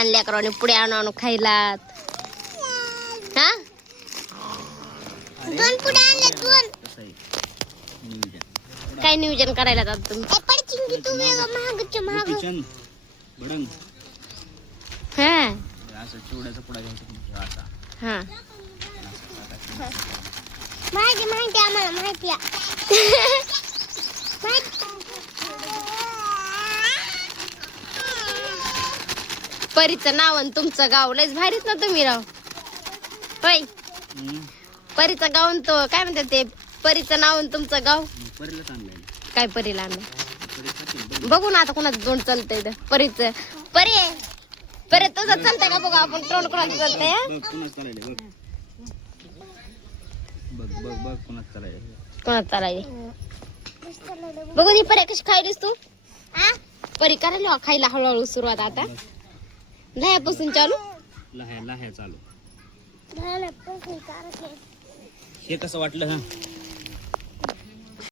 लहान लेकरांनी पुढे आणून खायला. हा 2 पुढे आणले 2. काय नियोजन करायला जात तुम्ही? हा हा माहिती आम्हाला माहिती परीचं नाव आणि तुमचं गाव लयच भारीच ना तुम्ही राव. होय परीचं गाव आणि तो काय म्हणतात ते परीचं नाव आणि तुमचं गाव. काय परीला आणलं बघू ना आता कुणाचं तोंड चालतंय तर. परीचं परी तुझं चालतंय का बघू आपण तोंड कोणाचं चालतंय. कोणाचं चालायला बघू ती परी कशी खायलीस तू. परी करायला खायला हळूहळू सुरुवात आता लहापासून चालू. हे कसं वाटलं?